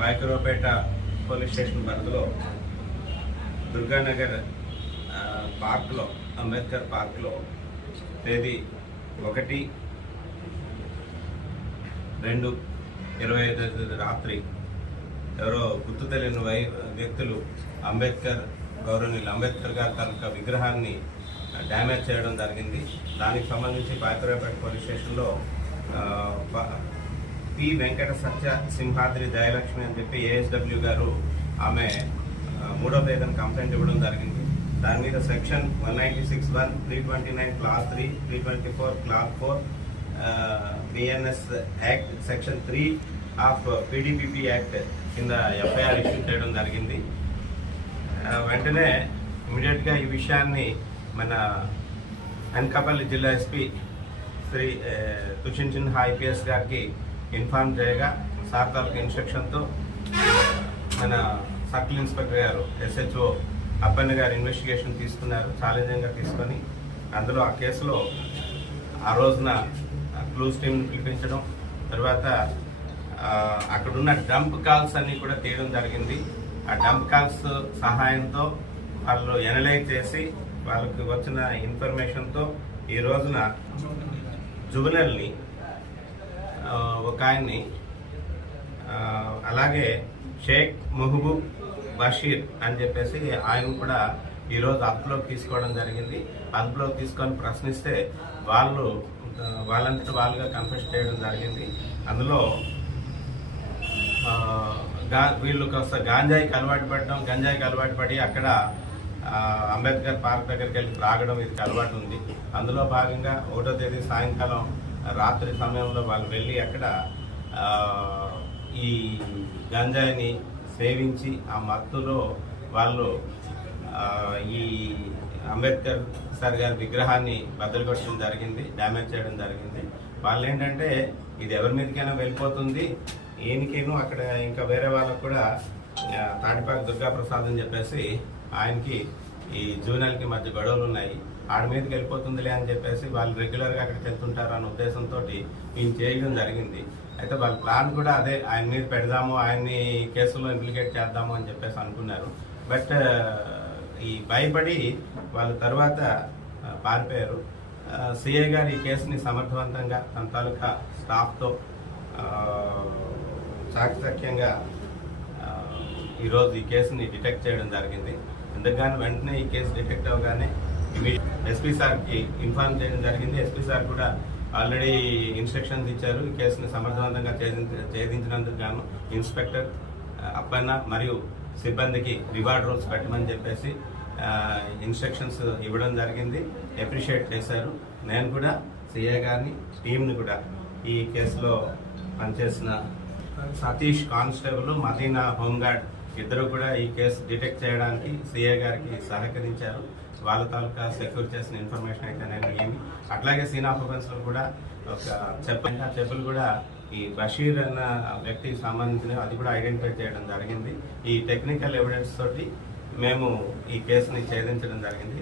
Payakaraopeta police station పరిధిలో దుర్గానగర్ పార్క్లో, అంబేద్కర్ పార్క్లో తేదీ 1/2/25 రాత్రి ఎవరో గుర్తు తెలియని వ్యక్తులు గౌరవనీయులు అంబేద్కర్ గారి తాలూకా విగ్రహాన్ని డ్యామేజ్ చేయడం జరిగింది. దానికి సంబంధించి పాయకరావుపేట పోలీస్ స్టేషన్లో పి వెంకట సత్య సింహాద్రి దయలక్ష్మి అని చెప్పి ఏఎస్డబ్ల్యూ గారు ఆమె 3వ తేదీన కంప్లైంట్ ఇవ్వడం జరిగింది. దాని మీద section 196(1), 329 class 3, 324 class 4, BNS act section 3 of PDPP act కింద ఎఫ్ఐఆర్ ఇష్యూ చేయడం జరిగింది. వెంటనే ఇమీడియట్గా ఈ విషయాన్ని మన అనకాపల్లి జిల్లా ఎస్పీ శ్రీ తుషిన్ సిన్హా ఐపీఎస్ గారికి ఇన్ఫార్మ్ చేయగా సార్ తాలూకు ఇన్స్ట్రక్షన్తో మన సర్కిల్ ఇన్స్పెక్టర్ గారు ఎస్హెచ్ఓ అప్పన్న గారు ఇన్వెస్టిగేషన్ తీసుకున్నారు. ఛాలెంజింగ్గా తీసుకొని అందులో ఆ కేసులో ఆ రోజున క్లూస్ టీమ్ని పిలిపించడం, తర్వాత అక్కడున్న డంప్ కాల్స్ అన్నీ కూడా తీయడం జరిగింది. ఆ డంప్ కాల్స్ సహాయంతో వాళ్ళు ఎనలైజ్ చేసి వాళ్ళకి వచ్చిన ఇన్ఫర్మేషన్తో ఈ రోజున జువెనల్ని ఒక ఆయన్ని, అలాగే షేక్ మహబూబ్ బషీర్ అని చెప్పేసి ఆయన కూడా ఈరోజు అదుపులోకి తీసుకోవడం జరిగింది. అదుపులోకి తీసుకొని ప్రశ్నిస్తే వాళ్ళంతటా వాళ్ళుగా కన్ఫెస్ చేయడం జరిగింది. అందులో వీళ్ళు కాస్త గంజాయికి అలవాటు పడి అక్కడ అంబేద్కర్ పార్క్ దగ్గరికి వెళ్ళి త్రాగడం ఇది అలవాటు ఉంది. అందులో భాగంగా 1వ తేదీ సాయంకాలం రాత్రి సమయంలో వాళ్ళు వెళ్ళి అక్కడ ఈ గంజాయిని సేవించి ఆ మత్తులో వాళ్ళు ఈ అంబేద్కర్ సార్ గారి విగ్రహాన్ని బద్దలుకొట్టడం జరిగింది, డ్యామేజ్ చేయడం జరిగింది. వాళ్ళు ఏంటంటే ఇది ఎవరి మీదకైనా వెళ్ళిపోతుంది, ఈయనకేను అక్కడ ఇంకా వేరే వాళ్ళకు కూడా తాటిపాక దుర్గాప్రసాద్ అని చెప్పేసి ఆయనకి ఈ జూనియర్కి మధ్య గొడవలు ఉన్నాయి, ఆడి మీదకి వెళ్ళిపోతుందిలే అని చెప్పేసి వాళ్ళు రెగ్యులర్గా అక్కడికి వెళ్తుంటారు అనే ఉద్దేశంతో ఈయన చేయడం జరిగింది. అయితే వాళ్ళ ప్లాన్ కూడా అదే, ఆయన మీద పెడదాము, ఆయన్ని కేసులో ఇంప్లికేట్ చేద్దాము అని చెప్పేసి అనుకున్నారు. బట్ ఈ భయపడి వాళ్ళ తర్వాత పారిపోయారు. సిఐ గారు ఈ కేసుని సమర్థవంతంగా తన తాలూకా స్టాఫ్తో చాకచక్యంగా ఈరోజు ఈ కేసుని డిటెక్ట్ చేయడం జరిగింది. ఎందుకని వెంటనే ఈ కేసు డిటెక్ట్ అవగానే ఎస్పీ సార్కి ఇన్ఫార్మ్ చేయడం జరిగింది. ఎస్పీ సార్ కూడా ఆల్రెడీ ఇన్స్ట్రక్షన్స్ ఇచ్చారు. ఈ కేసుని సమర్థవంతంగా ఛేదించినందుకు గాను ఇన్స్పెక్టర్ అప్పన్న మరియు సిబ్బందికి రివార్డ్ రూల్స్ పెట్టమని చెప్పేసి ఇన్స్ట్రక్షన్స్ ఇవ్వడం జరిగింది. అప్రిషియేట్ చేశారు. నేను కూడా సిఐ గారిని, టీంని కూడా, ఈ కేసులో పనిచేసిన సతీష్ కానిస్టేబుల్, మదీనా హోంగార్డ్ ఇద్దరు కూడా ఈ కేసు డిటెక్ట్ చేయడానికి సిఐ గారికి సహకరించారు. వాళ్ళ తాలూకా సెక్యూర్ చేసిన ఇన్ఫర్మేషన్ అయితే నేను అట్లాగే సీన్ ఆఫ్ ఆఫెన్స్ లో కూడా ఒక చెప్పులు కూడా ఈ బషీర్ అన్న వ్యక్తికి సంబంధించిన అది కూడా ఐడెంటిఫై చేయడం జరిగింది. ఈ టెక్నికల్ ఎవిడెన్స్ తోటి మేము ఈ కేసుని ఛేదించడం జరిగింది.